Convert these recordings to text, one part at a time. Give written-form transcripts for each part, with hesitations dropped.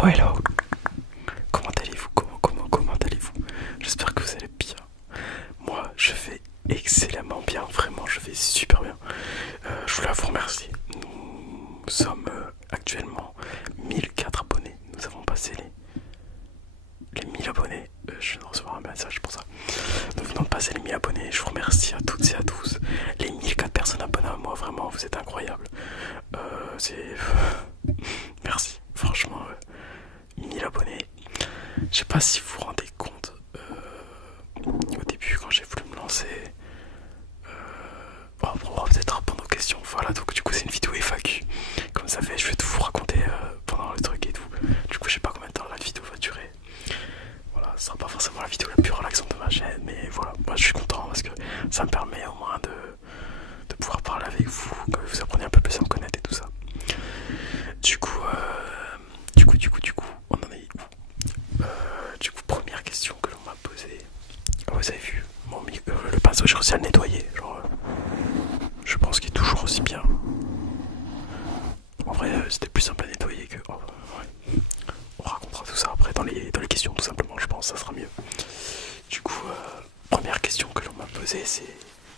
Hello, hello. Comment allez-vous? Comment allez-vous? J'espère que vous allez bien. Moi, je vais excellemment bien. Vraiment, je vais super bien. Je voulais vous remercier. Nous sommes actuellement 1004 abonnés. Nous avons passé les 1000 abonnés. Je viens de recevoir un message pour ça. Nous venons de passer les 1000 abonnés. Je vous remercie à toutes et à tous. Les 1004 personnes abonnées à moi, vraiment, vous êtes incroyables. Merci. Franchement, 1000 abonnés. Je sais pas si vous vous rendez compte. Au début, quand j'ai voulu me lancer, on va peut-être répondre aux questions. Voilà, donc du coup, c'est une vidéo FAQ. Comme ça fait, je vais tout vous raconter pendant le truc et tout. Du coup, je sais pas combien de temps la vidéo va durer. Voilà, ce sera pas forcément la vidéo la plus relaxante de ma chaîne, mais voilà, moi je suis content parce que ça me permet au moins de pouvoir parler avec vous, que vous appreniez un peu plus à me connaître et tout ça. Du coup, on en est où? Du coup, première question que l'on m'a posée. Vous avez vu le pinceau, j'ai réussi à le nettoyer. Genre, je pense qu'il est toujours aussi bien. En vrai, c'était plus simple à nettoyer que. Oh, ouais. On racontera tout ça après dans les questions, tout simplement. Je pense que ça sera mieux. Du coup, première question que l'on m'a posée, c'est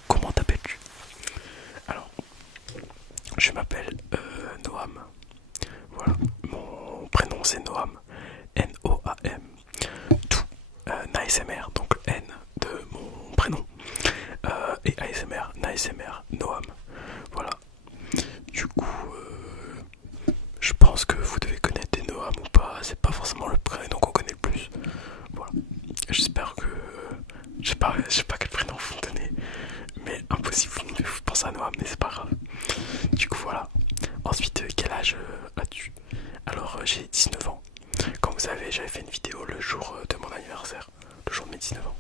comment t'appelles-tu? Alors, je m'appelle Noam. Voilà, mon prénom c'est Noam. N-O-A-M. Tout. NASMR, donc N de mon prénom. Et ASMR, NASMR, Noam. Voilà. Du coup, je pense que vous devez connaître des Noam ou pas. C'est pas forcément le prénom qu'on connaît le plus. Voilà. J'espère que. Je sais pas quel prénom vous me donnez. Mais impossible, vous pensez à Noam, mais c'est pas grave. Du coup, voilà. Ensuite, quel âge as-tu? Alors, j'ai 19 ans. Comme vous savez, j'avais fait une vidéo le jour de mon anniversaire. Le jour de mes 19 ans.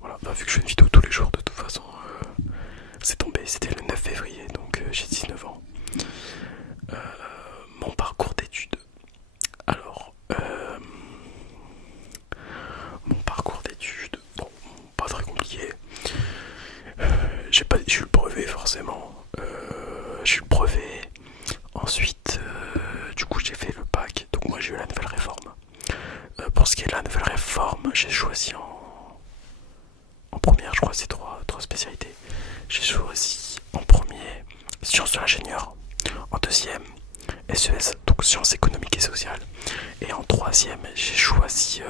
Voilà, bah, vu que je fais une vidéo tous les jours, de toute façon, c'est tombé. C'était le 9 février, donc j'ai 19 ans. Mon parcours d'études. Alors, mon parcours d'études, bon, pas très compliqué. J'ai eu le brevet forcément. J'ai eu le brevet. Ensuite, du coup, j'ai fait le bac. Donc moi, j'ai eu la nouvelle réforme. Pour ce qui est de la nouvelle réforme, j'ai choisi en première, je crois, c'est trois spécialités. J'ai choisi en premier sciences de l'ingénieur. En deuxième, SES, donc sciences économiques et sociales. Et en troisième, j'ai choisi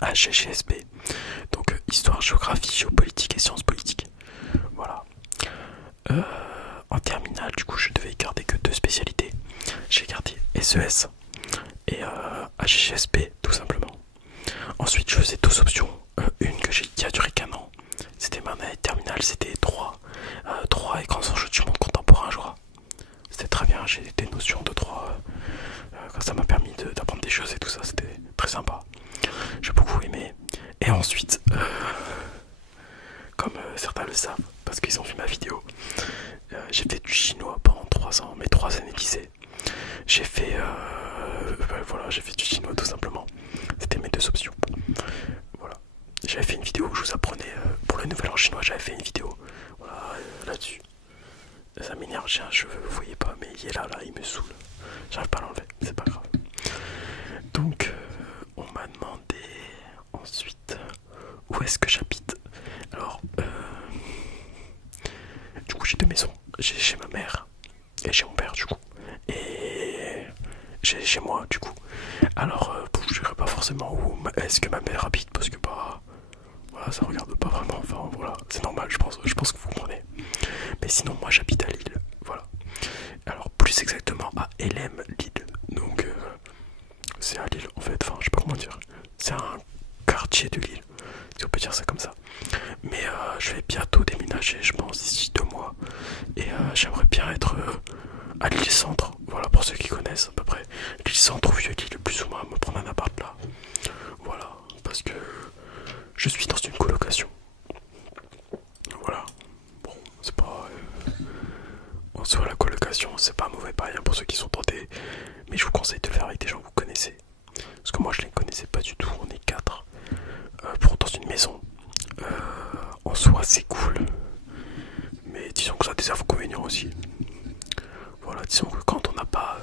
HGSB, donc histoire, géographie, géopolitique et sciences politiques. Voilà. En terminale, du coup, je devais garder que deux spécialités. J'ai gardé SES et HGSB, tout simplement. Ensuite, je faisais deux options. Une qui a duré qu'un an. C'était ma année terminale, c'était droit et grands enjeux du monde contemporain, je crois. C'était très bien, j'ai des notions de droit. Ça m'a permis d'apprendre des choses et tout ça, c'était très sympa. J'ai beaucoup aimé. Et ensuite, comme certains le savent, parce qu'ils ont vu ma vidéo, j'ai fait du chinois pendant 3 ans, mes 3 années de lycée. J'ai fait, voilà, j'ai fait du chinois tout simplement. C'était mes deux options. Voilà. J'avais fait une vidéo où je vous apprenais pour le nouvel an chinois. J'avais fait une vidéo, voilà, là-dessus. Ça m'énerve, j'ai un cheveu, vous voyez pas, mais il est là, il me saoule. J'arrive pas à l'enlever, c'est pas grave. Donc, on m'a demandé ensuite où est-ce que j'habite. Alors, du coup, j'ai deux maisons. J'ai chez ma mère et chez mon père, du coup. Et j'ai chez moi, du coup. Alors, je dirais pas forcément où est-ce que ma mère habite, parce que bah, voilà, ça regarde pas vraiment. Enfin, voilà, c'est normal, je pense que vous comprenez. Mais sinon, moi, j'habite à Lille, voilà. Alors, plus exactement à LM Lille. Donc, c'est à Lille, en fait. Enfin, je sais pas comment dire. C'est un quartier de Lille, si on peut dire ça comme ça. Mais je vais bientôt déménager, je pense, d'ici 2 mois. Et j'aimerais bien être à Lille Centre. Voilà, pour ceux qui connaissent à peu près. Lille Centre ou Vieux-Lille, plus ou moins, me prendre un appart là. Voilà, parce que je suis dans une colocation. Voilà. Bon, c'est pas... en soi, la colocation, c'est pas mauvais pas rien pour ceux qui sont tentés. Mais je vous conseille de le faire avec des gens que vous connaissez. Parce que moi, je les connaissais pas du tout. On est 4 pour dans une maison. En soi, c'est cool. Mais disons que ça a des inconvénients aussi. Voilà, disons que quand on n'a pas...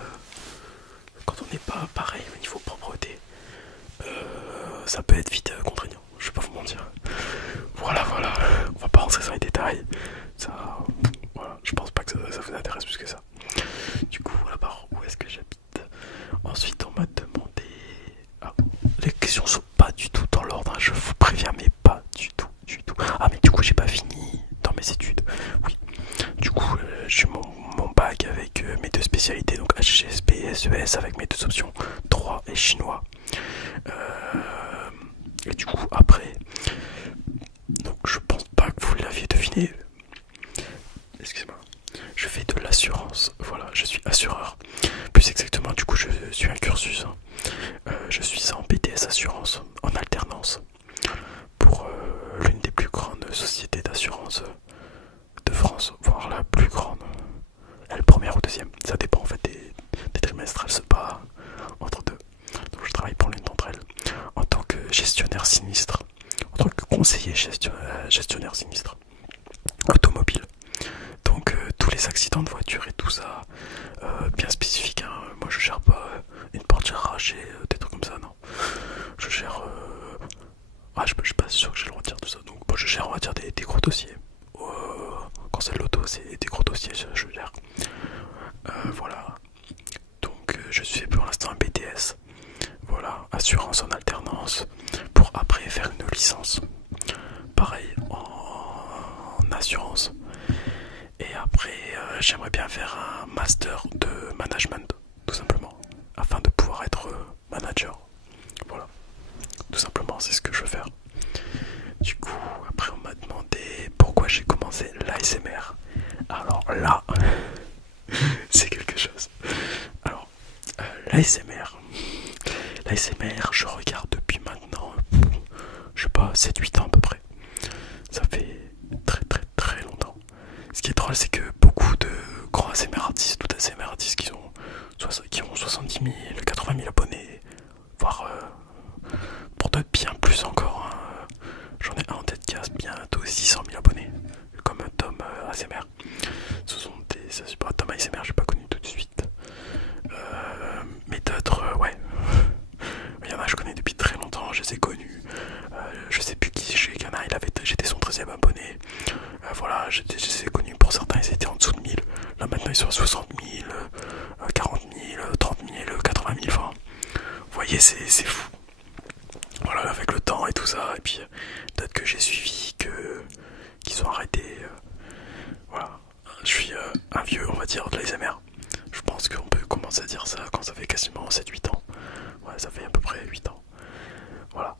quand on Et pas pareil au niveau propreté. Ça peut être vite contraignant, je vais pas vous mentir. Voilà, on va pas rentrer dans les détails. Ça, voilà, je pense pas que ça vous intéresse plus que ça. Du coup, voilà par où est-ce que j'habite. Ensuite, on m'a demandé. Ah, les questions sont pas du tout dans l'ordre, hein, je vous préviens, mais pas du tout. Ah, mais du coup, j'ai pas fini dans mes études. Oui, du coup, j'ai mon bac avec mes deux spécialités, donc HGSP et SES avec mes deux options, droit et chinois. Et du coup, après, donc je pense pas que vous l'aviez deviné. Excusez-moi. Je fais de l'assurance. Voilà, je suis assureur. Plus exactement, du coup, je suis un cursus. Je suis en BTS Assurance, en alternance, pour l'une des plus grandes sociétés d'assurance de France, voire la plus grande. Elle première ou deuxième, ça dépend en fait des trimestres, elle se bat entre deux. Donc je travaille pour l'une d'entre elles en tant que gestionnaire sinistre, en tant que conseiller gestionnaire sinistre automobile. Donc tous les accidents de voiture et tout ça, bien spécifique, hein. Moi je gère pas une portière arrachée, des trucs comme ça, non. Je gère... je suis pas sûr que j'ai le droit de dire tout ça, donc moi je gère, on va dire, des gros dossiers. Quand c'est l'auto, c'est des gros dossiers, je gère. Voilà. Donc je suis pour l'instant un BTS. Voilà, assurance en alternance, pour après faire une licence. Pareil, en assurance. Et après, j'aimerais bien faire un master de management, tout simplement, afin de pouvoir être manager. Voilà, tout simplement, c'est ce que je veux faire. Du coup, après, on m'a demandé pourquoi j'ai commencé l'ASMR. Alors là, c'est quelque chose. Alors, l'ASMR, je regarde depuis maintenant, je sais pas, 7-8 ans à peu près. Ça fait très longtemps. Ce qui est drôle, c'est que beaucoup de grands ASMR artistes, ou d'ASMR artistes qui ont 70 000, 80 000 abonnés, voire pour d'autres bien plus encore, hein. J'en ai un en tête qui a bientôt 600 000 abonnés, comme Tom ASMR. Ce sont des... Tom ASMR, j'ai pas connu tout de suite. Mais d'autres, ouais. Il y en a, je connais depuis très longtemps, je les ai connus. Je sais plus qui j'ai, qu'il y en a, j'étais son 13e abonné. Voilà, je les ai connus, pour certains, ils étaient en dessous de 1000. Là, maintenant, ils sont à 60 000, 40 000, 30 000, 80 000, enfin. Vous voyez, c'est fou. Voilà, avec le temps et tout ça, et puis peut-être que j'ai suivi, qu'ils ont arrêté. Voilà, je suis un vieux, on va dire, de l'ASMR. Je pense qu'on peut commencer à dire ça quand ça fait quasiment 7-8 ans. Ouais, ça fait à peu près 8 ans. Voilà,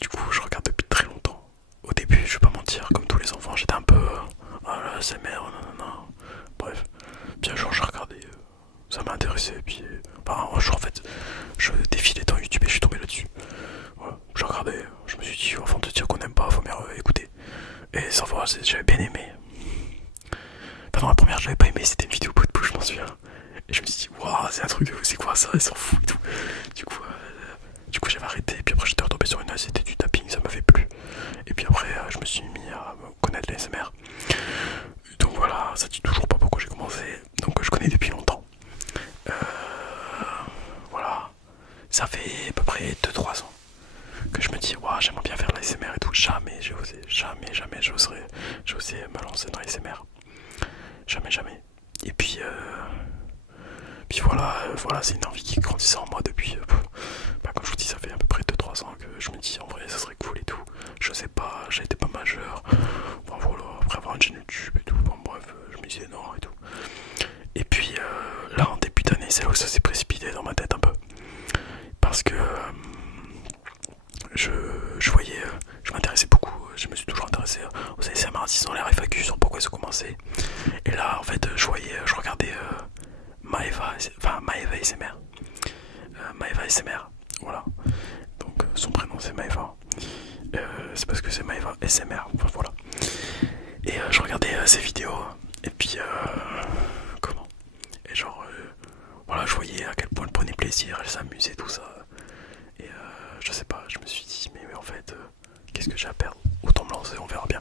du coup, je regarde depuis très longtemps. Au début, je vais pas mentir, comme tous les enfants, j'étais un peu... l'ASMR, non. Bref, puis un jour, je regardais, ça m'a intéressé, et puis... Enfin, un jour, en fait, je défilais dans YouTube et je suis tombé là-dessus. Voilà, je regardais, je me suis dit, avant de dire qu'on n'aime pas, faut bien écouter. Et sans voir, j'avais bien aimé. Enfin, dans la première, j'avais pas aimé, c'était une vidéo bout de bout, je m'en souviens. Et je me suis dit, waouh, c'est un truc, c'est quoi ça, ils s'en foutent et tout. Du coup, j'avais arrêté, et puis après, j'étais retombé sur une, c'était du tapping, ça m'avait plu. Et puis après, je me suis mis à connaître l'ASMR. Donc voilà, ça dit toujours pas pourquoi j'ai commencé. Donc je connais depuis longtemps. Voilà, ça fait à peu près 2-3 ans que je me dis, waouh, j'aimerais bien faire l'ASMR et tout. Jamais j'ai osé, jamais j'oserais me lancer dans l'ASMR. Jamais. Et puis voilà, c'est une envie qui grandissait en moi depuis, comme je vous dis, ça fait à peu près 2-3 ans que je me dis, en vrai, ça serait cool et tout. Je sais pas, j'étais pas majeur. Enfin voilà, après avoir une chaîne YouTube et tout, bon, bref, je me disais non et tout. Et puis là, en début d'année, c'est là où ça s'est précipité dans ma tête un peu. Parce que je voyais, je m'intéressais beaucoup, je me suis toujours intéressé aux ASMR artistes dans l'air FAQ sur pourquoi ça commençait. Et là, en fait, je regardais Maeva ASMR. Maeva ASMR, voilà. Donc son prénom c'est Maeva. C'est parce que c'est Maeva ASMR, enfin voilà. Et je regardais ses vidéos, et puis et genre voilà, je voyais à quel point elle prenait plaisir, elle s'amusait, tout ça. Et je sais pas, je me suis dit, mais en fait, qu'est-ce que j'ai à perdre? Autant me lancer, on verra bien.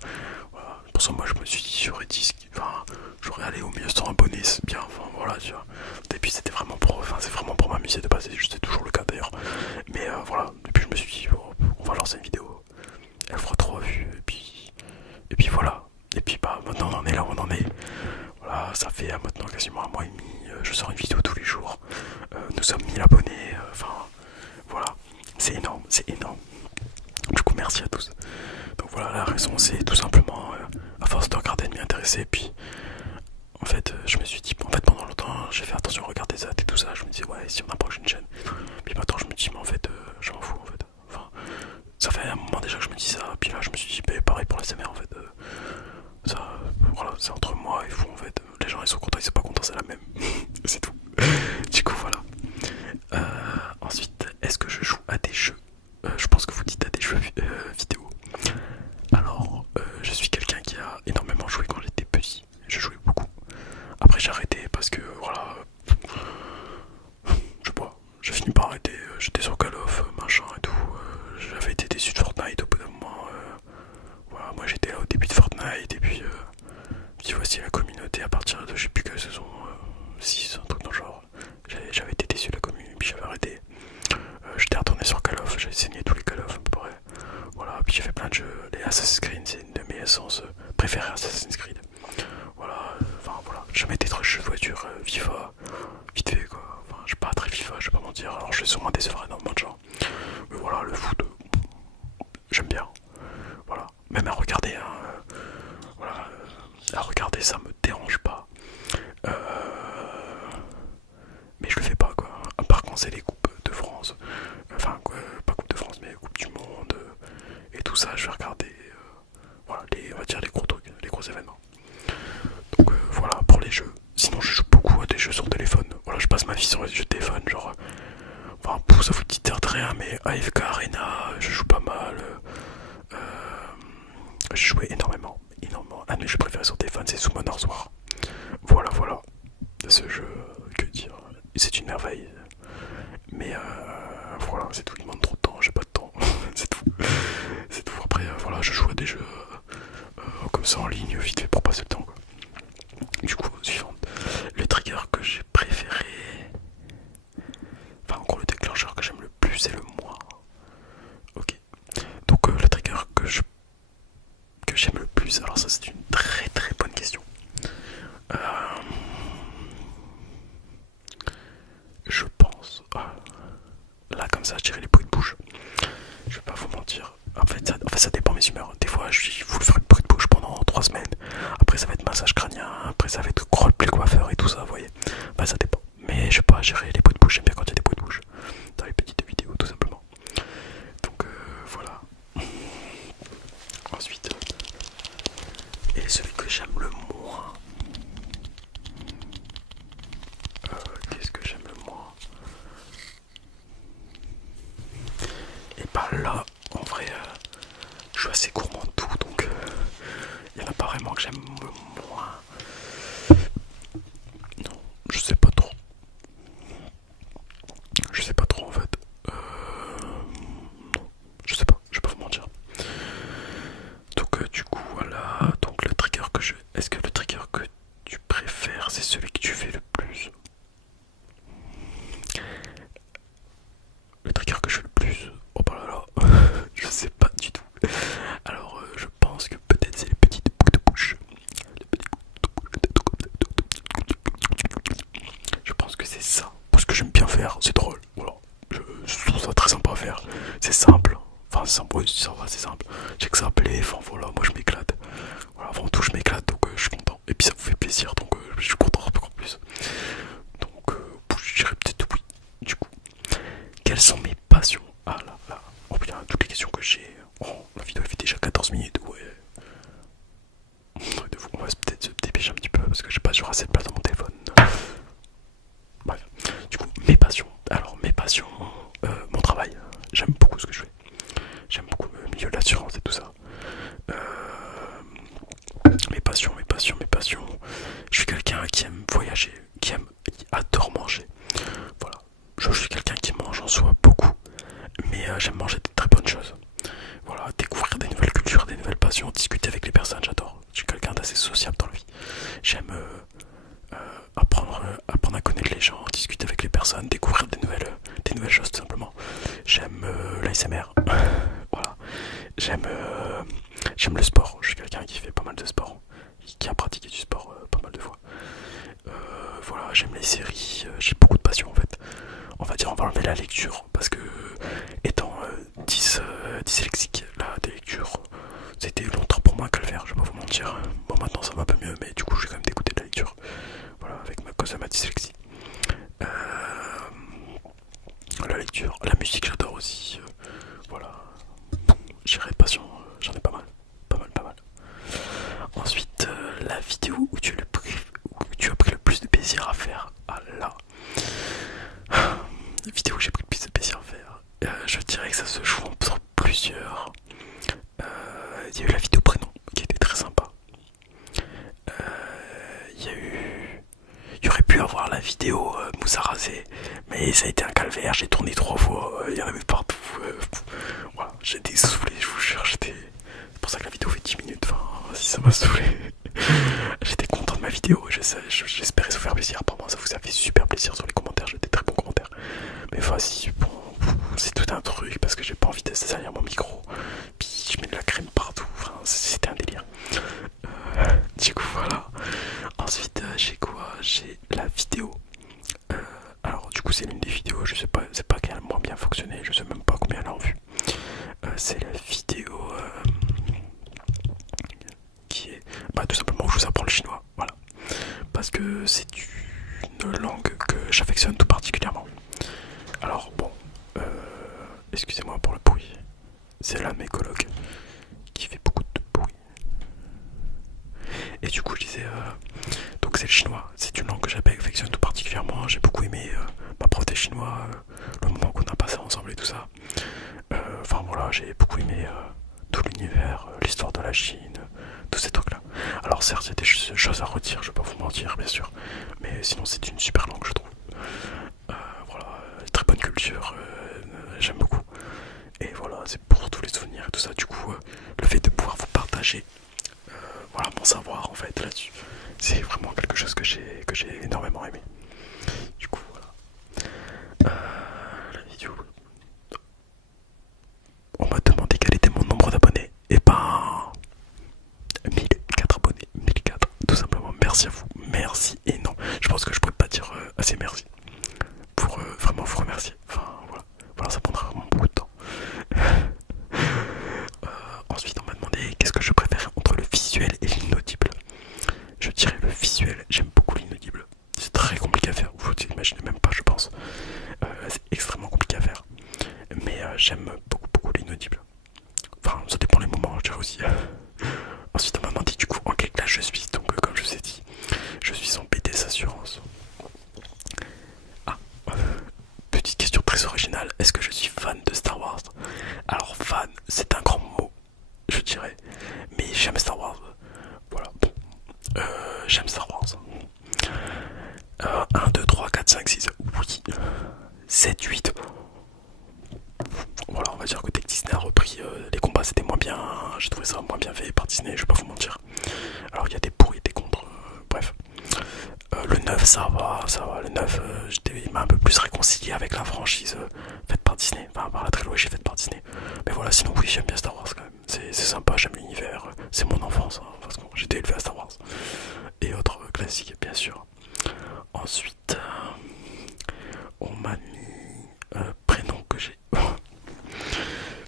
Voilà, pour ça moi je me suis dit j'aurais dit, enfin j'aurais allé au mieux 100 abonnés, c'est bien, enfin voilà tu vois. Et puis c'était vraiment pour, enfin c'est vraiment pour m'amuser de passer, c'est toujours le cas d'ailleurs. Mais voilà, et puis je me suis dit bon, on va lancer une vidéo, elle fera 3 vues, et puis voilà. Et puis bah maintenant on en est là où on en est. Voilà, ça fait maintenant quasiment un mois et demi, je sors une vidéo tous les jours. Nous sommes 1000 abonnés, enfin voilà, c'est énorme, c'est énorme. Du coup merci à tous. Donc voilà, la raison c'est tout simplement à force de regarder, de m'y intéresser, et puis en fait je me suis dit, en fait pendant longtemps j'ai fait attention à regarder ça et tout ça, je me disais ouais si on approche une chaîne, puis maintenant je me dis mais en fait je m'en fous en fait, enfin ça fait un moment déjà que je me dis ça, puis là je me suis dit bah, pareil pour la SMR en fait, ça voilà c'est entre moi et vous en fait, les gens ils sont contents, ils sont pas contents, c'est la même, c'est tout. Du coup voilà. Ensuite, est-ce que je joue à des jeux? Je pense que vous dites à des jeux vidéo. Alors, je suis quelqu'un qui a énormément joué quand j'étais petit. Je jouais beaucoup. Après, j'ai arrêté parce que, voilà, je sais pas, j'ai fini par arrêter. J'étais sur Call of, machin et tout. J'avais été déçu de Fortnite au bout d'un moment. Voilà, moi j'étais là au début de Fortnite et puis voici la communauté à partir de, je sais plus quelle saison 6, un truc dans le genre. J'avais été déçu de la communauté, puis j'avais arrêté. J'étais retourné sur Call of, j'avais saigné tous les Call of à peu près. Voilà, puis j'ai fait plein de jeux. Les Assassin's Creed, c'est une de mes essences préférées, Assassin's Creed. Voilà, enfin voilà, j'ai jamais été très jeu de voiture, FIFA, vite fait quoi. Enfin, je suis pas très FIFA, je vais pas mentir. Alors je vais sûrement décevoir énormément de gens. Mais voilà, le foot, j'aime bien. Voilà, même à regarder, hein, voilà, à regarder ça me dérange pas. Mais je le fais pas quoi. Par contre, c'est les coupes de France. Enfin, quoi, pas Coupe de France, mais Coupe du Monde et tout ça, je vais regarder. Voilà, on va dire les gros trucs, les gros événements. Donc voilà, pour les jeux. Sinon, je joue beaucoup à des jeux sur téléphone. Voilà, je passe ma vie sur les jeux de téléphone, genre. Enfin, ça vous dit de rien, mais AFK Arena, je joue pas mal. Je jouais énormément, énormément. Un de mes jeux préférés sur téléphone, c'est Summoner's War. Voilà, voilà. Ce jeu, que dire, c'est une merveille. Mais voilà, c'est tout, il demande trop de temps, j'ai pas de temps, c'est tout. C'est tout. Après, voilà, je joue à des jeux comme ça en ligne, vite fait pour passer le temps quoi. Du coup, suivante. Le trigger que j'ai préféré. Enfin, en gros, le déclencheur que j'aime le plus, c'est le moi. Ok. Donc, le trigger que j'aime le plus, alors ça, c'est une très très bonne question. Je pense. Là, comme ça, je dirais les bruits de bouche. Je vais pas vous mentir. En fait, ça dépend mes humeurs. Des fois, je suis full bruit de bouche pendant 3 semaines. Après, ça va être massage crânien. Après, ça va être roleplay coiffeur et tout ça, vous voyez. Bah, ça dépend. Mais je sais pas gérer les bruits de bouche. J'aime bien quand il y a des bruits de bouche. Dans les petites vidéos, tout simplement. Donc, voilà. Ensuite, et celui que j'aime le moins. Qu'est-ce que j'aime le moins? Et bah là, en vrai, je suis assez gourmand de tout, donc il y en a pas vraiment que j'aime le moins. Non, je sais pas trop. Je sais pas trop en fait. Non, je sais pas, je vais pas vous mentir. Donc du coup voilà, donc le trigger que je... Est-ce que le trigger que tu préfères, c'est celui que tu fais le plus? Le trigger que je fais le plus, oh bah là là, je sais pas du tout. Alors je pense que peut-être c'est les petites boucles de bouche. Je pense que c'est ça, parce que j'aime bien faire, c'est drôle, voilà. Je trouve ça très sympa à faire, c'est simple. Enfin c'est simple, oui, ça va, c'est simple. J'ai que ça à plaît, enfin voilà, moi je m'éclate. Voilà, avant tout je m'éclate, donc je suis content. Et puis ça vous fait plaisir, donc je suis content encore plus. Donc je dirais peut-être oui, du coup. Quelles sont mes passions? Ah là là, oh bien, toutes les questions que j'ai. Oh, la vidéo fait déjà 14 minutes, ouais. On va peut-être se dépêcher un petit peu parce que j'ai pas sur assez de place dans mon téléphone. Bref, du coup, mes passions. Alors, mes passions, mon travail. J'aime beaucoup ce que je fais. J'aime beaucoup le milieu de l'assurance et tout ça. Mes passions, mes passions, mes passions. Je suis quelqu'un qui aime voyager, qui adore manger. Voilà. Je suis quelqu'un qui mange en soi beaucoup, mais j'aime manger de très bonnes choses. Voilà, découvrir des nouvelles cultures, des nouvelles passions, discuter avec les personnes, j'adore. Je suis des nouvelles choses tout simplement. J'aime l'ASMR, voilà. J'aime le sport. Je suis quelqu'un qui fait pas mal de sport, qui a pratiqué du sport pas mal de fois. Voilà, j'aime les séries, j'ai beaucoup de passion en fait. On va dire, on va enlever la lecture parce que étant dyslexique, là, des lectures, c'était longtemps pour moi qu'à le faire, je vais pas vous mentir. Bon, maintenant ça va un peu mieux, mais du coup, j'ai quand même dégoûté de la lecture. Voilà, avec ma cause de ma dyslexie. La lecture, la musique, j'adore aussi. Voilà, j'irai passion, j'en ai pas mal. Pas mal, pas mal. Ensuite, la vidéo où tu as pris le plus de plaisir à faire. Ah là. La vidéo où j'ai pris le plus de plaisir à faire. Je dirais que ça se joue entre plusieurs. Il y a eu la vidéo prénom qui était très sympa. Il y aurait pu avoir la vidéo mousse à raser, mais ça a été un calvaire. J'ai tourné 3 fois, il y en avait partout. Voilà, j'étais saoulé, je vous jure. C'est pour ça que la vidéo fait 10 minutes. Enfin, si ça m'a saoulé. J'étais content de ma vidéo, j'espérais vous faire plaisir. Apparemment, ça vous a fait super plaisir sur les commentaires. J'ai des très bons commentaires. Mais vas-y, bon, c'est tout un truc parce que j'ai pas envie de salir mon micro. Puis je mets de la crème partout. Enfin, c'était un délire. Du coup, voilà. Ensuite, j'ai quoi? J'ai la vidéo. Alors, du coup, c'est l'une des vidéos. Je sais pas, c'est pas qu'elle a moins bien fonctionné. Je sais même pas combien elle a en vue. C'est la vidéo qui est tout simplement où je vous apprends le chinois. Voilà. Parce que c'est une langue que j'affectionne tout particulièrement. Alors, bon, excusez-moi pour le bruit. C'est l'un de mes colocs qui fait beaucoup de bruit. Et du coup, je disais, donc c'est le chinois. C'est une langue que j'affectionne tout particulièrement. J'ai beaucoup aimé ma prof de chinois, le moment qu'on a passé ensemble et tout ça. Enfin voilà, j'ai beaucoup aimé tout l'univers, l'histoire de la Chine, tous ces trucs là. Alors certes, il y a des choses à redire, je vais pas vous mentir bien sûr, mais sinon c'est une super langue je trouve. Voilà, très bonne culture, j'aime beaucoup. Et voilà, c'est pour tous les souvenirs et tout ça. Du coup, le fait de pouvoir vous partager voilà, mon savoir en fait là-dessus, c'est vraiment quelque chose que j'ai énormément aimé. Du coup voilà. La vidéo. On m'a demandé quel était mon nombre d'abonnés. Et ben 1004 abonnés, 1004, tout simplement. Merci à vous, merci. Et non, je pense que je pourrais pas dire assez merci pour vraiment vous remercier. Enfin voilà, ça prendra vraiment beaucoup de temps. Ensuite, on m'a demandé qu'est-ce que je préfère entre le visuel et l'inaudible. Je dirais le visuel, j'aime beaucoup l'inaudible. C'est très compliqué à faire, vous imaginez même pas, je pense. C'est extrêmement compliqué à faire. Mais j'aime beaucoup l'inaudible. Enfin, ça dépend les moments, je dirais aussi. Ensuite, on m'a demandé du coup en quelle classe je suis. Donc, comme je vous ai dit, je suis en BTS Assurance. Ah, petite question très originale. Est-ce que je suis fan de Star Wars? Alors, fan, c'est un grand mot, je dirais. Mais j'aime Star Wars. Voilà, bon. J'aime Star Wars. 1, 2, 3, 4, 5, 6. Oui. 7, 8. Voilà, on va dire que dès que Disney a repris les combats, c'était moins bien. J'ai trouvé ça moins bien fait par Disney, je vais pas vous mentir. Alors il y a des pour et des contre, bref. Le 9, ça va. Le 9, il m'a un peu plus réconcilié avec la franchise faite par Disney, enfin par la trilogie faite par Disney. Mais voilà, sinon oui, j'aime bien Star Wars quand même. C'est sympa, j'aime l'univers, c'est mon enfance, hein, parce que j'étais élevé à Star Wars. Et autres classiques, bien sûr. Ensuite, on m'a mis prénom que j'ai.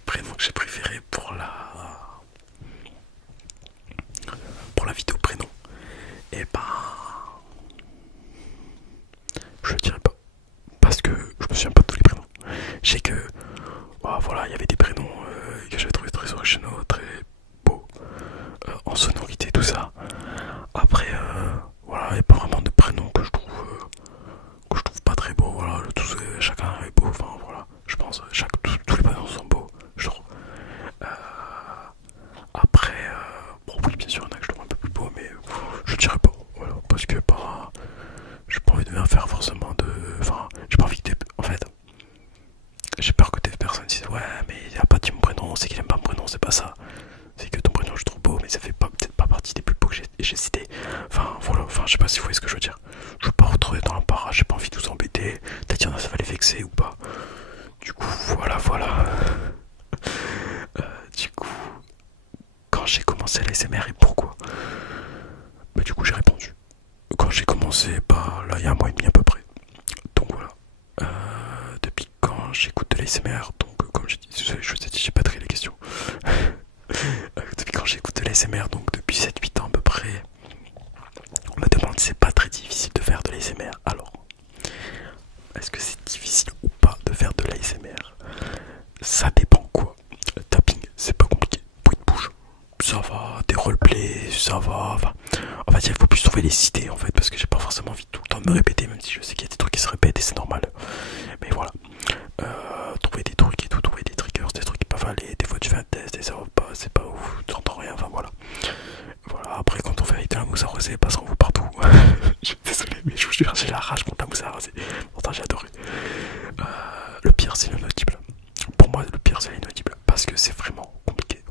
Prénom que j'ai préféré pour la vidéo prénom. Et ben, je dirais pas, parce que je me souviens pas de tous les prénoms. Je sais que voilà, il y avait des prénoms que j'avais trouvé très originaux, très beaux, en sonorité, tout ça. Après, voilà, il n'y a pas vraiment de prénoms que je trouve pas très beaux. Voilà, chacun est beau. Enfin voilà, je pense tous les prénoms sont beaux, je trouve. Après, bon oui, bien sûr, il y en a que je trouve un peu plus beaux, mais je dirais pas. Voilà, parce que j'ai pas envie de bien faire forcément de. Enfin, j'ai pas envie que en fait, j'ai peur que des personnes disent ouais, mais il a pas dit mon prénom, c'est qu'il aime pas mon prénom, c'est pas ça. C'est que ton prénom je trouve beau, mais ça fait peut-être pas partie des plus beaux que j'ai cités. Enfin voilà, je sais pas si vous voyez ce que je veux dire. Je veux pas retrouver dans l'embarras, j'ai pas envie de vous embêter. Peut-être qu'il y en a ça va les vexer ou j'écoute de l'ASMR, donc comme je vous ai dit, j'ai pas trié les questions. Depuis quand j'écoute de l'ASMR, donc depuis 7-8 ans à peu près, on me demande si c'est pas très difficile de faire de l'ASMR. Alors, est-ce que c'est difficile ou pas de faire de l'ASMR? Ça dépend quoi. Le tapping, c'est pas compliqué. Bruit de bouche, ça va. Des roleplays, ça va. Enfin, on va dire qu'il faut plus trouver les idées en fait, parce que j'ai pas forcément envie tout le temps de me répéter, même si je sais qu'il y a des trucs qui se répètent et c'est normal. Mais voilà. Trouver des trucs et tout, trouver des triggers, des trucs qui peuvent aller. Des fois tu fais un test et ça va pas, c'est pas ouf, tu entends rien, enfin voilà. Voilà, après quand on fait avec de la mousse à raser, pas sans vous partout. Je suis désolé, mais je vous jure, j'ai la rage contre la mousse à raser. Pourtant j'ai adoré. Le pire c'est l'inaudible. Pour moi le pire c'est l'inaudible, parce que c'est vraiment compliqué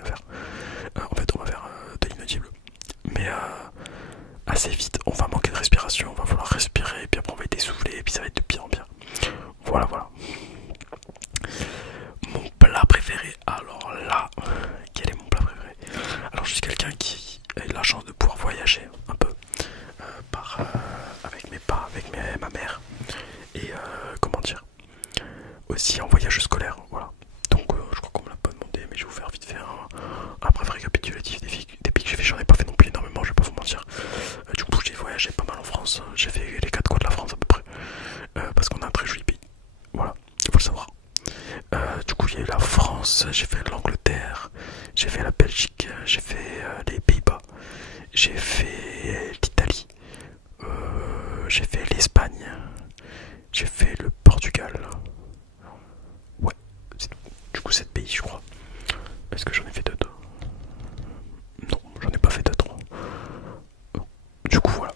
à faire. En fait on va faire de l'inaudible, mais assez vite on va manquer de respiration, on va vouloir respirer, et puis après on va être essoufflé, et puis ça va être de pire en pire. Voilà. Mon plat préféré, alors là, quel est mon plat préféré? Alors je suis quelqu'un qui a eu la chance de pouvoir voyager un peu avec mes parents, avec ma mère, et comment dire, aussi en voyage scolaire, voilà. Donc je crois qu'on me l'a pas demandé, mais je vais vous faire vite faire un bref récapitulatif des pays que j'ai fait. J'en ai pas fait non plus énormément, je vais pas vous mentir. Du coup j'ai voyagé pas mal en France, j'ai fait les 4 coins de la France à peu près, parce qu'on a un très joli pays, voilà, il faut le savoir. Du coup il y a eu la France, j'ai fait l'Angleterre, j'ai fait la Belgique, j'ai fait les Pays-Bas, j'ai fait l'Italie, j'ai fait l'Espagne, j'ai fait le Portugal. Ouais, c'est tout. Du coup 7 pays je crois. Est-ce que j'en ai fait d'autres? Non, j'en ai pas fait d'autres. Du coup voilà.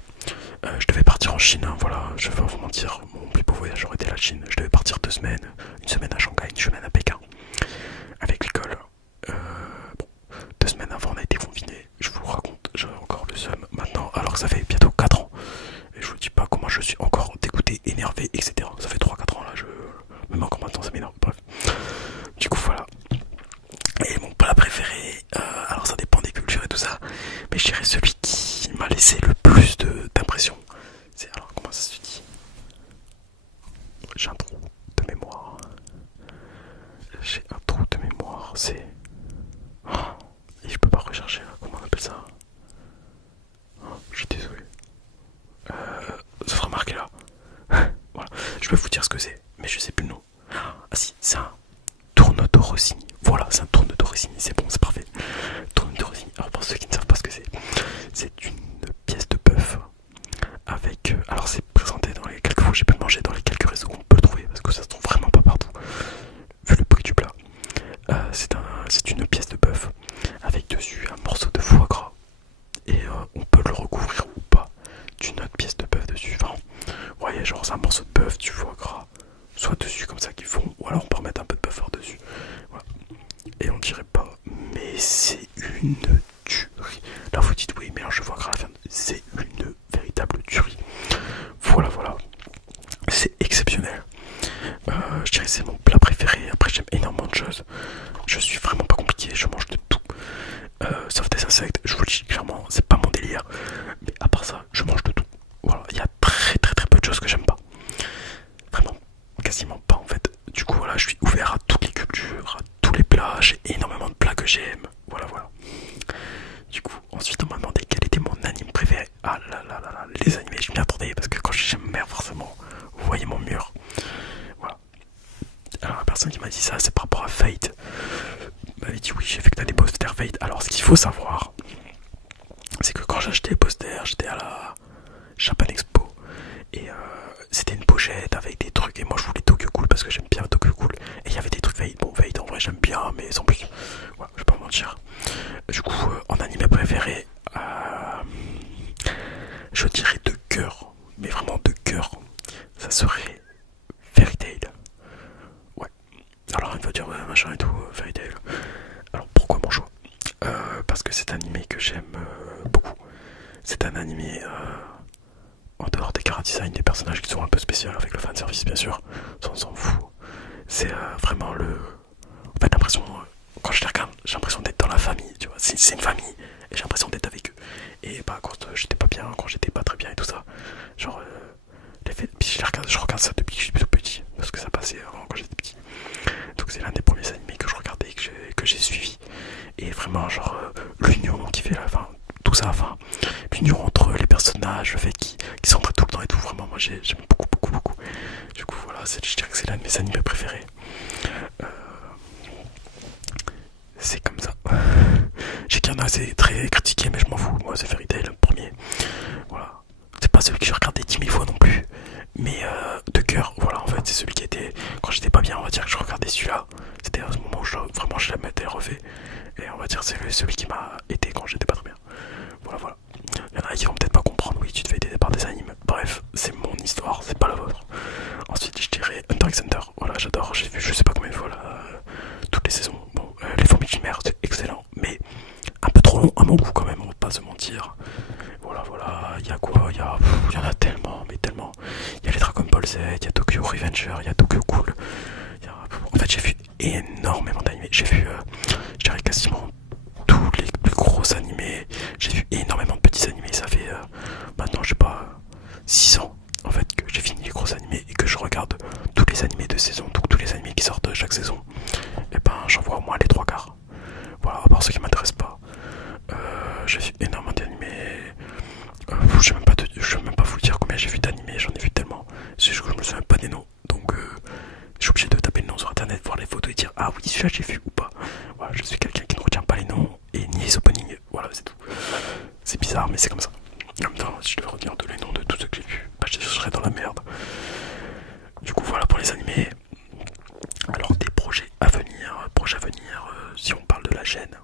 Je devais partir en Chine, hein, voilà, je vais pas vous mentir, mon plus beau voyage aurait été la Chine. Je devais partir 2 semaines, une semaine à Shanghai, une semaine à Pékin, avec l'école. Bon, 2 semaines avant on a été confinés, je vous le raconte, j'ai encore le seum maintenant, alors que ça fait bientôt 4 ans. Et je vous dis pas comment je suis encore dégoûté, énervé, etc. Ça fait 3-4 ans là, même encore maintenant ça m'énerve, bref. Du coup voilà. Et mon plat préféré, alors ça dépend des cultures et tout ça, mais je dirais celui qui m'a laissé le plus d'impression. C'est, alors comment ça se dit? J'ai un trou de mémoire. C'est... Oh, et je peux pas rechercher là, comment on appelle ça? Oh, je suis désolé. Ça sera marqué là. Voilà. Je peux vous dire ce que c'est, mais je sais plus le nom. Ah si, c'est un tourneau Rossini. Voilà, c'est un tourneau Rossini, c'est bon, c'est parfait. Tourneau Rossini. Alors pour ceux qui ne savent pas ce que c'est une pièce de bœuf avec... alors c'est présenté dans les quelques fois j'ai pu le manger, dans les quelques réseaux on peut le trouver, parce que ça se trouve vraiment pas partout, vu le prix du plat. C'est une pièce de bœuf avec dessus un morceau de foie gras. Et on peut le recouvrir ou pas d'une autre pièce de bœuf dessus. Enfin, vous voyez, genre c'est un morceau de bœuf, du foie gras, soit dessus comme ça qu'ils font, ou alors on peut remettre un peu de bœuf dessus. Voilà. Et on dirait pas, mais c'est une tuerie. Là vous dites oui, mais alors je vois gras à la fin. C'est une véritable tuerie. Voilà. C'est exceptionnel. Je dirais que c'est mon plat préféré. Après j'aime énormément de choses. Je suis vraiment pas compliqué, je mange de tout. Sauf des insectes, je vous le dis clairement, c'est pas mon délire. Mais à part ça, je mange de tout. Voilà, il y a très peu de choses que j'aime pas. Vraiment, quasiment pas en fait. Du coup voilà, je suis ouvert à toutes les cultures, à tous les plats, j'ai énormément de plats que j'aime. Voilà. Du coup, ensuite on m'a demandé quel était mon anime préféré. Ah là, les animés, je m'y attendais parce que quand je suis chez ma mère, forcément, vous voyez mon mur. Voilà. Alors la personne qui m'a dit ça, c'est par rapport à Fate. M'avait dit oui, j'ai vu que t'as des posters Fate. Alors ce qu'il faut savoir, c'est que quand j'ai acheté les posters, j'étais à la Japan Expo et c'était une pochette avec des trucs, et moi je voulais Tokyo Ghoul parce que j'aime bien Tokyo Ghoul, et il y avait des trucs Fate. Bon, Fate en vrai j'aime bien, mais sans plus. Voilà, je vais pas mentir. Du coup, en animé préféré, je dirais de cœur, mais vraiment de cœur, ça serait Fairy Tail. Ouais. Alors il va dire ouais, machin et tout, Fairy Tail. Alors pourquoi mon choix? Parce que c'est un animé que j'aime beaucoup. C'est un animé en dehors des chara-design, des personnages qui sont un peu spéciaux avec le fanservice bien sûr, ça on s'en fout. C'est vraiment le... En fait l'impression, quand je les regarde, j'ai l'impression d'être dans la famille, tu vois. C'est une famille et j'ai l'impression d'être avec eux. Et bah quand j'étais pas bien, quand j'étais pas très bien et tout ça, genre... puis je regarde ça depuis que je suis plutôt petit, parce que ça passait avant je dirais que c'est l'un de mes animés préférés. Euh, c'est comme ça. Je sais qu'il y en a, c'est très critiqué, mais je m'en fous. Moi, c'est Fairy Tail, le premier. Voilà. C'est pas celui que j'ai regardé 10 000 fois non plus. Mais de cœur, voilà, en fait, c'est celui qui était. Quand j'étais pas bien, on va dire que je regardais celui-là. C'était à ce moment où vraiment je la mettais refait. Et on va dire c'est celui qui m'a aidé quand j'étais pas très bien. Voilà, voilà. Il y en a qui vont peut-être pas comprendre, oui, tu te fais aider par des animes. Bref, c'est mon histoire, c'est pas la vôtre. Ensuite, je dirais Hunter x Hunter. Voilà, j'adore, j'ai vu je sais pas combien de fois là, toutes les saisons. Bon, les fourmis chimères, c'est excellent, mais un peu trop long à mon goût quand même, on va pas se mentir. Voilà, voilà, il y a quoi, il y en a tellement, mais tellement. Il y a les Dragon Ball Z, il y a Tokyo Revenger, il y a Tokyo Ghoul. En fait, j'ai vu énormément d'animés. J'ai vu, je dirais quasiment tous les plus gros animés. J'ai vu énormément de petits animés. Ça fait maintenant, je sais pas, 6 ans en fait que j'ai fini les gros animés et que je regarde tous les animés de saison, tous les animés qui sortent chaque saison. Et ben, j'en vois au moins les 3/4. Voilà, à part ceux qui m'intéressent pas. J'ai vu énormément d'animés. Je sais même pas vous dire combien j'ai vu d'animés. J'en ai vu tellement. C'est juste que je me souviens pas des noms. Donc, je suis obligé de taper le nom sur internet, voir les photos et dire ah oui, celui-là j'ai vu ou pas. Voilà, je suis quelqu'un qui ne retient pas les noms et ni les openings. Voilà, c'est tout. C'est bizarre, mais c'est comme ça. En même temps, si je devais retenir tous les noms de tous ceux que j'ai vus, bah, je serais dans la merde. Du coup, voilà pour les animés. Alors, des projets à venir. Si on parle de la chaîne,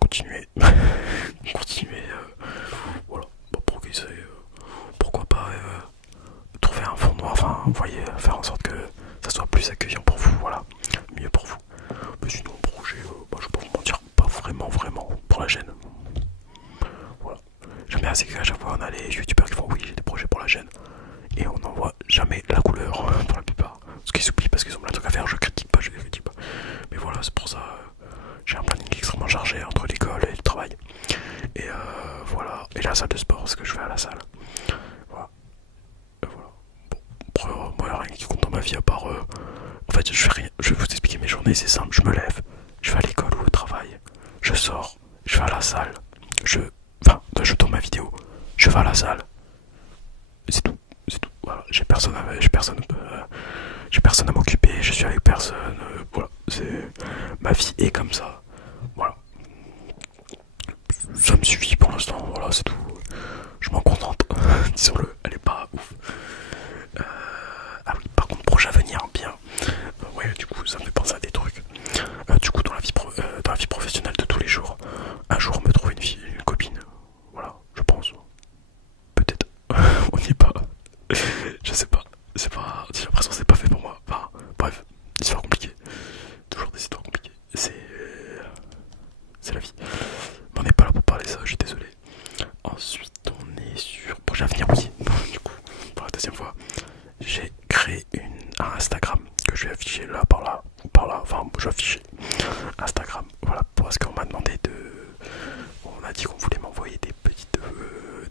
continuer. Continuer. Voilà, bah, progresser. Pourquoi pas trouver un fond noir, enfin, vous voyez, faire en sorte que ça soit plus accueillant pour vous, voilà, mieux pour vous. Mais sinon, projet, bah, je peux vous mentir, pas vraiment pour la chaîne. Voilà. J'aime bien, c'est qu'à chaque fois on a les youtubeurs qui font oui, j'ai des projets pour la chaîne, et on n'en voit jamais la couleur pour la plupart. Ce qui s'oublie parce qu'ils ont plein de trucs à faire, je critique pas. Mais voilà, c'est pour ça, j'ai un planning extrêmement chargé entre l'école et le travail. Et voilà, et la salle de sport, ce que je fais à la salle. Voilà. Voilà. Bon, après, moi, il n'y a rien qui compte dans ma vie à part. En fait, je vais vous expliquer mes journées, c'est simple. Je me lève, je vais à l'école ou au travail, je sors, je vais à la salle, je tourne ma vidéo, je vais à la salle. C'est tout. Voilà, j'ai personne à m'occuper, je suis avec personne. Voilà, ma vie est comme ça. Voilà. Ça me suffit pour l'instant, voilà, c'est tout. Je m'en contente, disons-le, elle est pas ouf. Ah oui, par contre, projet à venir, bien. Ouais, du coup, ça me fait penser à des trucs. Du coup, dans la vie professionnelle de tous les jours, un jour, me trouver une copine. Voilà, je pense. Peut-être. On n'y est pas. Je sais pas. J'ai l'impression que c'est pas fait pour moi. Enfin, bref, histoire compliquée. Toujours des histoires compliquées. C'est la vie. Mais on n'est pas là pour parler de ça, je suis désolé. Ensuite, on est sur projet à venir, oui. Du coup, pour la deuxième fois, j'ai créé un Instagram que je vais afficher là, par là. Enfin, je vais afficher Instagram. Voilà, parce qu'on m'a demandé de. On a dit qu'on voulait m'envoyer des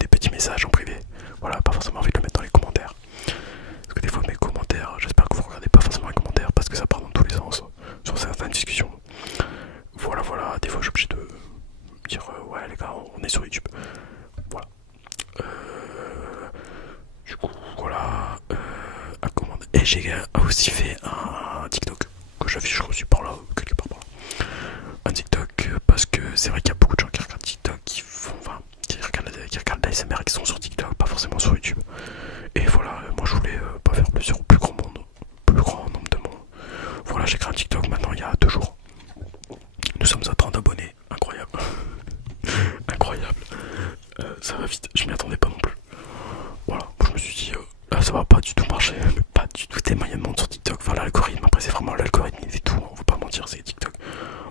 petits messages en privé. Voilà, pas forcément envie de le mettre dans les commentaires. Parce que des fois, mes commentaires, j'espère que vous regardez pas forcément les commentaires parce que ça part dans tous les sens sur certaines discussions. Voilà, des fois, je suis obligé de dire ouais, les gars, on est sur YouTube. Voilà. Du coup, voilà. À commander. Et j'ai aussi fait un TikTok que j'affiche reçu par là, quelque part par là. Un TikTok parce que c'est vrai qu'il y a beaucoup de gens qui regardent TikTok, qui regardent l'ASMR et qui sont sur TikTok, pas forcément sur YouTube. Et voilà, moi je voulais pas faire plaisir au plus grand nombre de monde. Voilà, j'ai créé un TikTok maintenant il y a 2 jours. Nous sommes à 30 abonnés, incroyable. Incroyable. Ça va vite, je m'y attendais pas non plus. Voilà, je me suis dit, là ça va pas du tout marcher, mais pas du tout, des moyens de monde sur TikTok. Enfin, l'algorithme, après c'est vraiment l'algorithme, il fait tout, on va pas mentir, c'est TikTok.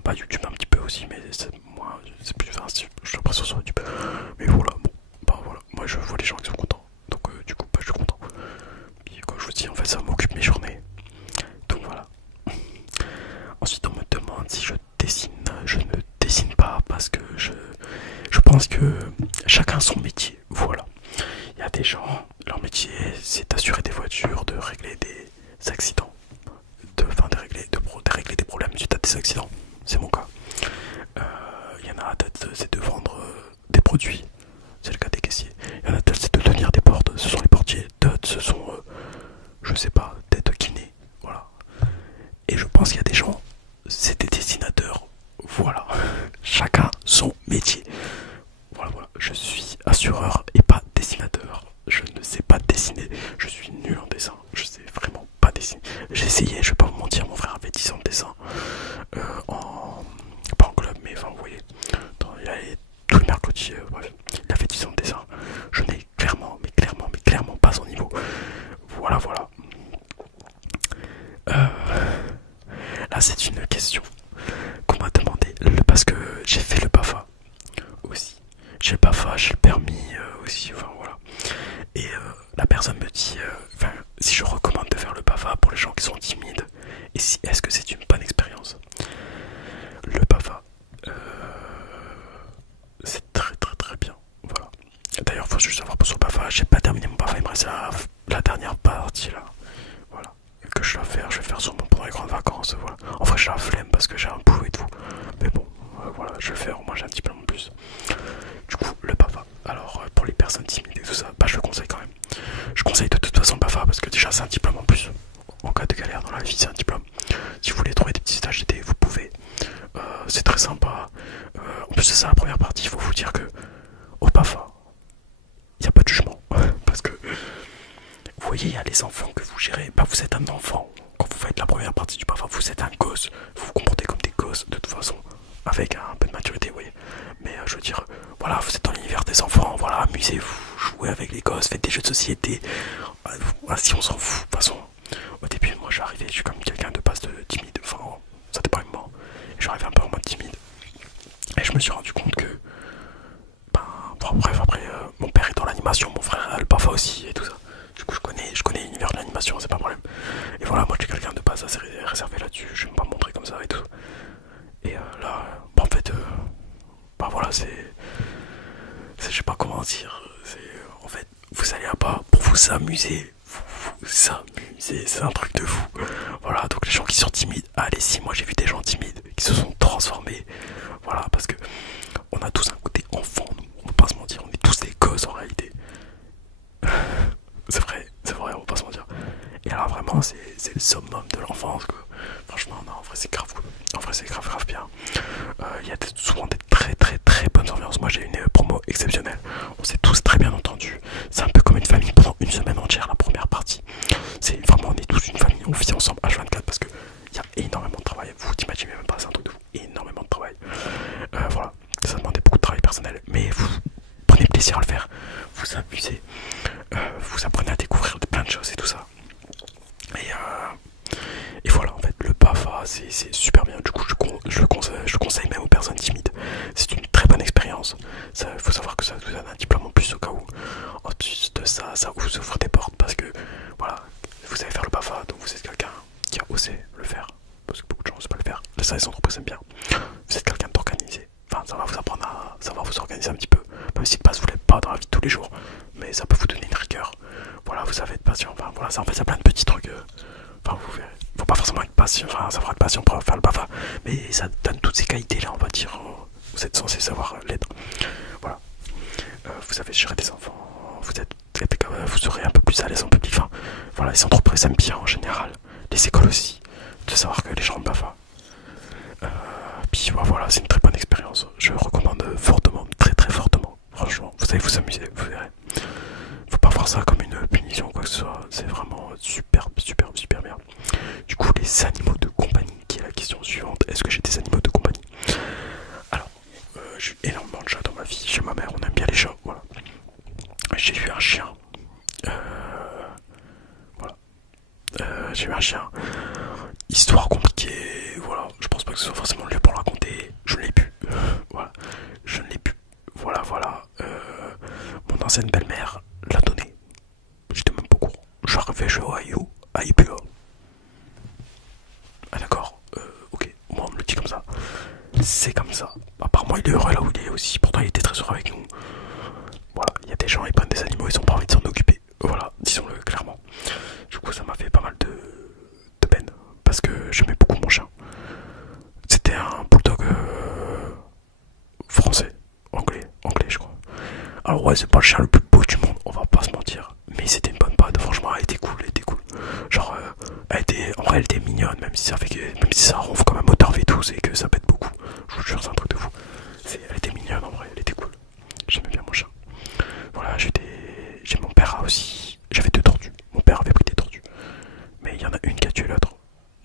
Bah, YouTube un petit peu aussi, mais c'est moins, c'est plus facile, je suis l'impression sur YouTube. Mais voilà, bon, bah voilà, moi je vois les gens qui sont contents, donc du coup, bah je suis content. Puis comme je vous dis, en fait, ça m'occupe mes journées. Donc voilà. Ensuite, on me demande si je dessine. Je ne dessine pas parce que je pense que chacun son métier. Voilà. Il y a des gens, leur métier c'est d'assurer des voitures, de régler des accidents, de régler des problèmes suite à des accidents. C'est mon cas. Il y en a d'autres, c'est de vendre des produits. C'est le cas des caissiers. Il y en a d'autres, c'est de tenir des portes. Ce sont les portiers. D'autres, ce sont je sais pas, d'être kiné, voilà. Et je pense qu'il y a des gens, c'est des dessinateurs, voilà. Chacun son métier. Voilà, voilà, je suis assureur et pas dessinateur. Je ne sais pas dessiner, je suis nul en dessin, je sais vraiment pas dessiner. J'ai essayé, je vais pas vous mentir, mon frère avait 10 ans de dessin, pas en club, mais enfin, vous voyez, il allait tout le mercredi, bref, il a fait 10 ans de dessin. Je n'ai clairement, mais clairement pas son niveau. Voilà, voilà. Là, c'est une question qu'on m'a demandé parce que j'ai fait le BAFA aussi. J'ai le BAFA, j'ai le permis aussi, enfin voilà. Et la personne me dit, si je recommande de faire le BAFA pour les gens qui sont timides, et si est-ce que c'est une bonne expérience? Le BAFA, c'est très très très bien, voilà. D'ailleurs, faut juste savoir pour sur le BAFA, j'ai pas terminé mon BAFA, il me reste la dernière partie là, voilà. Que je vais faire sûrement pendant les grandes vacances, voilà. En vrai, j'ai la flemme parce que j'ai un boulot et tout, mais bon, voilà, je vais le faire, au moins j'ai un diplôme en plus. Du coup, le BAFA, alors pour les personnes timides et tout ça, bah je le conseille quand même. Je conseille de toute façon le BAFA parce que déjà c'est un diplôme en plus. En cas de galère dans la vie, c'est un diplôme. Si vous voulez trouver des petits stages d'été, vous pouvez. C'est très sympa. En plus de ça, la première partie, il faut vous dire que au BAFA, il n'y a pas de jugement. Parce que vous voyez, il y a les enfants que vous gérez. Bah, vous êtes un enfant. Quand vous faites la première partie du BAFA, vous êtes un gosse. Vous vous comportez comme des gosses de toute façon. Avec un peu de maturité, vous voyez. Mais je veux dire, voilà, vous êtes dans l'univers des enfants, voilà, amusez-vous, jouez avec les gosses, faites des jeux de société. Si on s'en fout, de toute façon. Au début, moi, je suis arrivé, je suis comme quelqu'un de base de timide. Enfin, ça dépend de moi. Je suis arrivé un peu en mode timide. Et je me suis rendu compte que, bon, bref, après, mon père est dans l'animation, mon frère a le BAFA aussi et tout ça. Du coup, je connais l'univers de l'animation, c'est pas un problème. Et voilà, moi, je suis quelqu'un de base assez réservé là-dessus. Je vais pas me montrer comme ça et tout. Et là, en fait, bah voilà, je sais pas comment dire. En fait, vous allez là-bas pour vous amuser. Vous amuser, c'est un truc de fou. Voilà, donc les gens qui sont timides, allez-y, moi j'ai vu des gens timides qui se sont transformés. Voilà, parce que on a tous un côté enfant, nous. On peut pas se mentir, on est tous des gosses en réalité. C'est vrai, on va pas se mentir. Et là vraiment c'est le summum de l'enfance quoi. Franchement non, en vrai c'est grave cool. En vrai c'est grave bien. Il y a souvent des très bonnes ambiances. Moi j'ai une promo exceptionnelle. On s'est tous très bien entendus. C'est un peu comme une famille pendant une semaine entière la première partie. C'est vraiment on est tous une famille, on vit ensemble H24 parce que il y a énormément de travail. Vous t'imaginez même pas, c'est un truc de fou. Énormément de travail. Voilà, ça demandait beaucoup de travail personnel. Mais vous prenez plaisir à le faire. Vous amusez. Vous apprenez à découvrir plein de choses et tout ça. Et voilà, en fait, le BAFA, c'est super bien. Du coup, je le conseille même aux personnes timides. C'est une très bonne expérience. Il faut savoir que ça vous donne un diplôme en plus au cas où. En plus de ça, ça vous ouvre des portes parce que, voilà, vous allez faire le BAFA, donc vous êtes quelqu'un qui a osé le faire. Parce que beaucoup de gens n'osent pas le faire. Ça, les entreprises aiment bien. Vous êtes quelqu'un d'organisé. Enfin, ça va vous apprendre à savoir vous organiser un petit peu. Même si vous ne l'êtes pas dans la vie de tous les jours. Mais ça peut vous donner une rigueur. Voilà, vous savez être patient. Enfin, voilà, ça en fait, ça plein de petits trucs. Enfin, vous verrez. Faut pas forcément être patient, enfin, savoir être patient pour faire le BAFA. Mais ça donne toutes ces qualités-là, on va dire. Vous êtes censé savoir l'être. Voilà. Vous savez gérer des enfants. Vous serez un peu plus à l'aise en public. Enfin, voilà, les entreprises aiment bien en général. Les écoles aussi. De savoir que les gens ont le BAFA. Puis voilà, c'est une très bonne expérience. Je recommande fortement, très fortement. Franchement, vous allez vous amuser, vous verrez. Faut pas voir ça comme une punition ou quoi que ce soit. C'est vraiment super bien. Du coup, les animaux de compagnie, qui est la question suivante. Est-ce que j'ai des animaux de compagnie? Alors, j'ai eu énormément de chats dans ma vie. Chez ma mère, on aime bien les chats. Voilà. J'ai eu un chien. Voilà. J'ai eu un chien. Histoire compliquée. Voilà. Je pense pas que ce soit forcément le lieu pour le raconter. Je ne l'ai plus. Voilà. Je ne l'ai plus. Voilà. Mon ancienne belle-mère l'a donné. J'étais même pas au courant. Je suis arrivé chez Ohio. Ah, il est plus là. Ah d'accord, ok, moi on me le dit comme ça. C'est comme ça. Apparemment il est heureux là où il est aussi. Pourtant il était très heureux avec nous. Voilà, il y a des gens, ils prennent des animaux, ils ont pas envie de s'en occuper. Voilà, disons-le clairement. Du coup ça m'a fait pas mal de peine. Parce que j'aimais beaucoup mon chien. C'était un bulldog français. Anglais je crois. Alors ouais, c'est pas le chien le plus beau du monde, on va pas se mentir. Mais c'était une bonne patte, franchement elle était cool. mignonne, même si ça ronfle comme un moteur V12 et que ça pète beaucoup. Je vous jure, c'est un truc de fou. Elle était mignonne en vrai, elle était cool. J'aimais bien mon chat. Voilà, j'ai mon père aussi. J'avais 2 tortues. Mon père avait pris des tortues. Mais il y en a une qui a tué l'autre.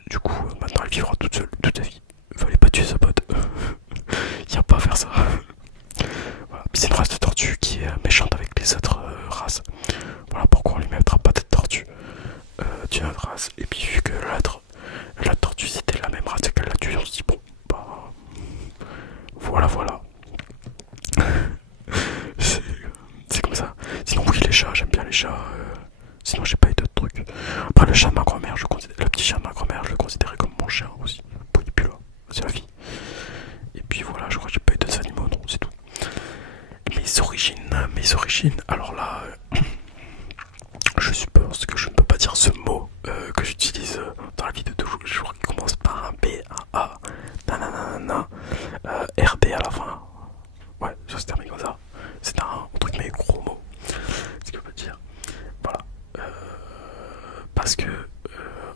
Du coup, maintenant elle vivra toute seule, toute sa vie. Fallait pas tuer sa pote. Il y a pas à faire ça. Voilà. Puis c'est une race de tortue qui est méchante avec les autres races. Voilà pourquoi on lui mettra pas de tortue d'une autre race. Et puis vu que la tortue c'était la même race qu'elle l'a tué, on se dit bon, bah voilà. C'est comme ça. Sinon oui les chats, j'aime bien les chats. Sinon j'ai pas eu d'autres trucs. Après le chat de ma grand-mère, le petit chat de ma grand-mère, je le considérais comme mon chien aussi. Bon, il est plus là, c'est la vie. Et puis voilà, je crois que j'ai pas eu d'autres animaux, non, c'est tout. Mes origines, alors là, je suppose que je ne peux pas dire ce mot que j'utilise dans la vie de tous les jours qui commence par un B, un A, nanana, RD à la fin. Ouais, ça se termine comme ça. C'est un truc mais gros mot. Ce que je peux dire. Voilà. Parce que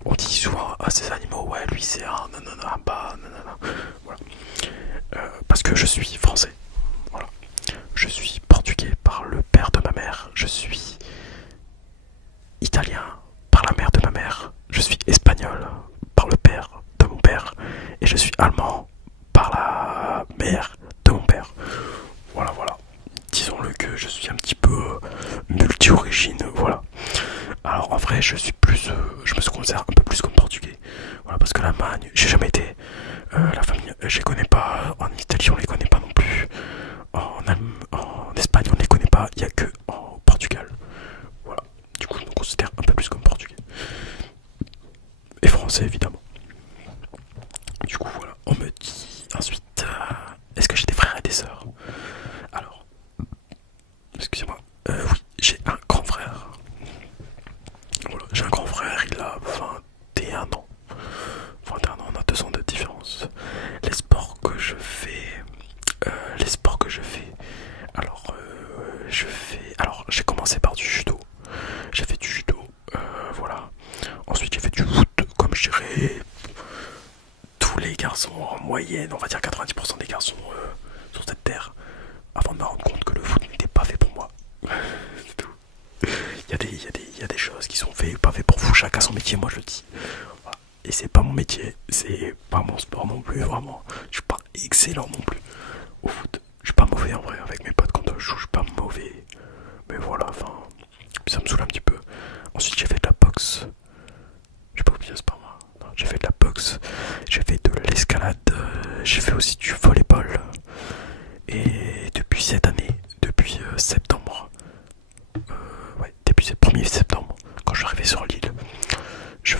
on dit souvent à ces animaux, ouais, lui c'est un nanana, un bas, nanana. Voilà. Parce que je suis français. Voilà. Je suis portugais par le père de ma mère. Je suis italien par la mère de ma mère. Je suis espagnol par le père de mon père. Et je suis allemand par la mère de mon père. Voilà. Disons-le que je suis un petit peu multi-origine. Voilà. Alors en vrai, je me considère un peu plus comme portugais. Voilà, parce que l'Allemagne, j'ai jamais été. La famille, je les connais pas. En Italie, on les connaît pas non plus. En Espagne, on les connaît pas. Il y a que en Portugal. Voilà. Du coup, je me considère un peu plus comme portugais. Et français, évidemment. Du coup, voilà. On me dit ensuite, est-ce que j'ai des frères et des sœurs? Alors, excusez-moi. Oui, j'ai un grand frère. Voilà, j'ai un grand frère, il a 21 ans. 21 ans, on a 2 ans de différence. Les sports que je fais. Alors, j'ai commencé par du judo. J'ai fait du judo. Voilà. Ensuite, j'ai fait du foot, comme je dirais tous les garçons en moyenne, on va dire 90% des garçons sur cette terre, avant de me rendre compte que le foot n'était pas fait pour moi. C'est tout. Il y a des choses qui sont faites, pas faites pour vous, chacun son métier, moi je le dis. Voilà. Et c'est pas mon métier, c'est pas mon sport non plus, vraiment. Je suis pas excellent non plus au foot. Je suis pas mauvais en vrai, avec mes potes quand je joue, je suis pas mauvais. Mais voilà, enfin, ça me saoule un petit peu. Ensuite, j'ai fait de la boxe. J'ai pas oublié, c'est pas moi. Non, j'ai fait de la boxe, j'ai fait de l'escalade, j'ai fait aussi du volleyball. Et depuis cette année, depuis septembre, depuis le 1er septembre, quand je suis arrivé sur l'île, je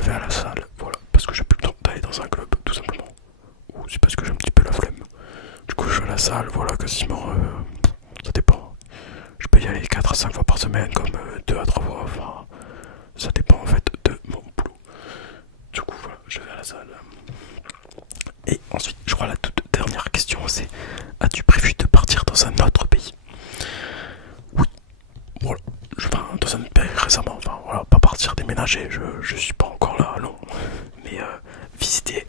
vais à la salle, voilà, parce que j'ai plus le temps d'aller dans un club, tout simplement. Ou c'est parce que j'ai un petit peu la flemme. Du coup, je vais à la salle, voilà, quasiment, ça dépend. Je peux y aller 4 à 5 fois par semaine, comme 2 à 3 fois, enfin, ça dépend en fait de mon boulot. Du coup, voilà, je vais à la salle. Et ensuite, je crois la toute dernière question, c'est: as-tu prévu de partir dans un autre pays? Oui, voilà, je vais dans un autre pays récemment, enfin voilà, pas partir déménager, je suis pas encore là, non, mais visiter.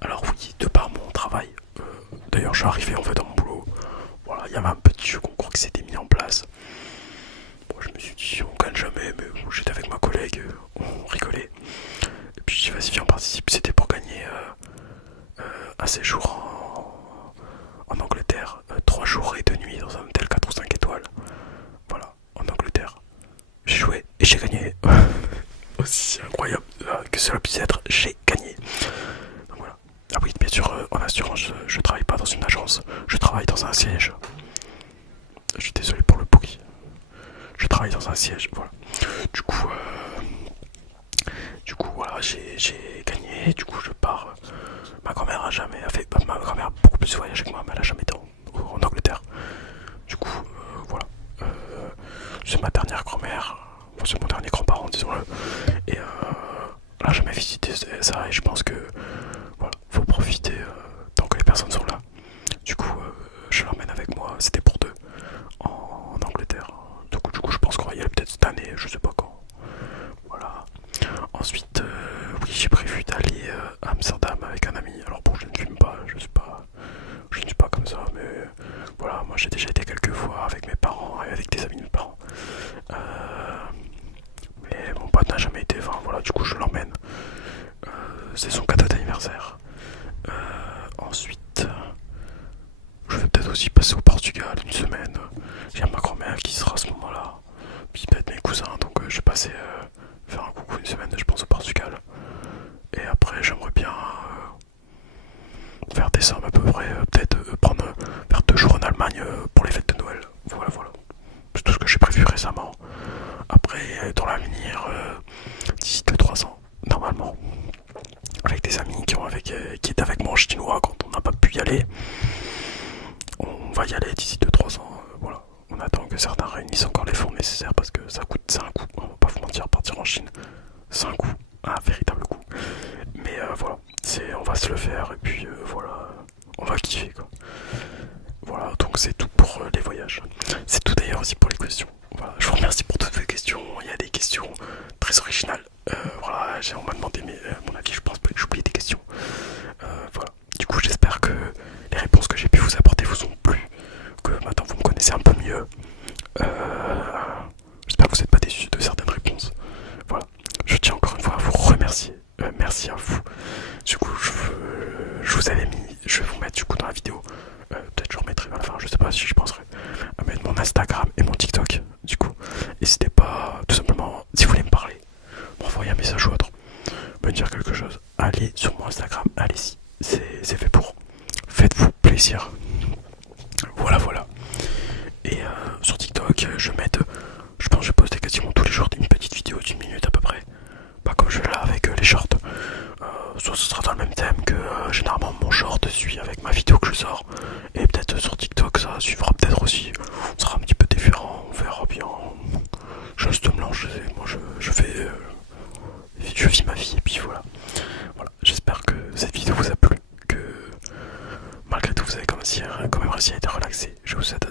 Alors oui, de par mon travail, d'ailleurs je suis arrivé en fait dans mon boulot, voilà, il y avait un petit jeu concours qui s'était mis en place. Bon, je me suis dit on gagne jamais, mais bon, j'étais avec ma collègue, on rigolait. Et puis je dis vas-y viens on participe, c'était pour gagner un séjour en Angleterre, 3 jours et 2 nuits dans un hôtel 4 ou 5 étoiles. Voilà, en Angleterre. J'ai joué et j'ai gagné. Aussi incroyable que cela puisse être, j'ai gagné. Donc voilà. Ah oui, bien sûr, en assurance, je travaille pas dans une agence, je travaille dans un siège. Je suis désolé pour le bruit. Je travaille dans un siège, voilà. Du coup, voilà, j'ai gagné. Du coup, je pars. Ma grand-mère a jamais fait. Ma grand-mère a beaucoup plus voyagé que moi, mais elle a jamais été en Angleterre. Du coup, voilà. C'est ma dernière grand-mère. Enfin, c'est mon dernier grand-parent, disons-le. Et elle a jamais visité ça. Et je pense que voilà, faut profiter tant que les personnes sont là. Du coup, je l'emmène avec moi. C'était pour 2 en Angleterre. Du coup, je pense qu'on va y aller peut-être cette année. Je sais pas quand. Voilà. Ensuite, oui, j'ai pris chinois quand on n'a pas pu y aller. On va y aller d'ici 2-3 ans, voilà. On attend que certains réunissent encore les fonds nécessaires parce que ça coûte, c'est un coût, on va pas vous mentir, partir en Chine, c'est un coût, un véritable coût. Mais voilà, on va se le faire et puis voilà, on va kiffer quoi. Voilà, donc c'est tout pour les voyages. C'est tout d'ailleurs aussi pour les questions. Voilà, je vous remercie pour toutes vos questions. Il y a des questions très originales. Voilà, on m'a demandé mon avis, je pense que j'ai oublié des questions. Voilà, du coup j'espère que les réponses que j'ai pu vous apporter vous ont plu, que maintenant vous me connaissez un peu mieux. J'espère que vous n'êtes pas déçus de certaines réponses. Voilà, je tiens encore une fois à vous remercier. Merci à vous. Du coup, je vous avais mis, je vais vous mettre du coup dans la vidéo. Peut-être je remettrai à la fin, je sais pas si je penserai à mettre mon Instagram et mon TikTok. Du coup, n'hésitez pas, tout simplement, si vous voulez me parler, m'envoyer un message ou autre, me dire quelque chose. Allez sur mon Instagram, allez-y, c'est fait pour. Faites-vous plaisir. Voilà, voilà. Et sur TikTok, je pense que je poste quasiment tous les jours une petite vidéo d'1 minute à peu près. Pas comme je l'ai là avec les shorts. Soit ce sera dans le même thème que généralement mon short suit avec ma vidéo que je sors. Et peut-être sur TikTok ça suivra peut-être aussi. On sera un petit peu différent, on verra bien. Je reste me lancer, moi je fais. Je vis ma vie et puis voilà. Voilà, j'espère que cette vidéo vous a plu. Que malgré tout vous avez quand même réussi à être relaxé. Je vous souhaite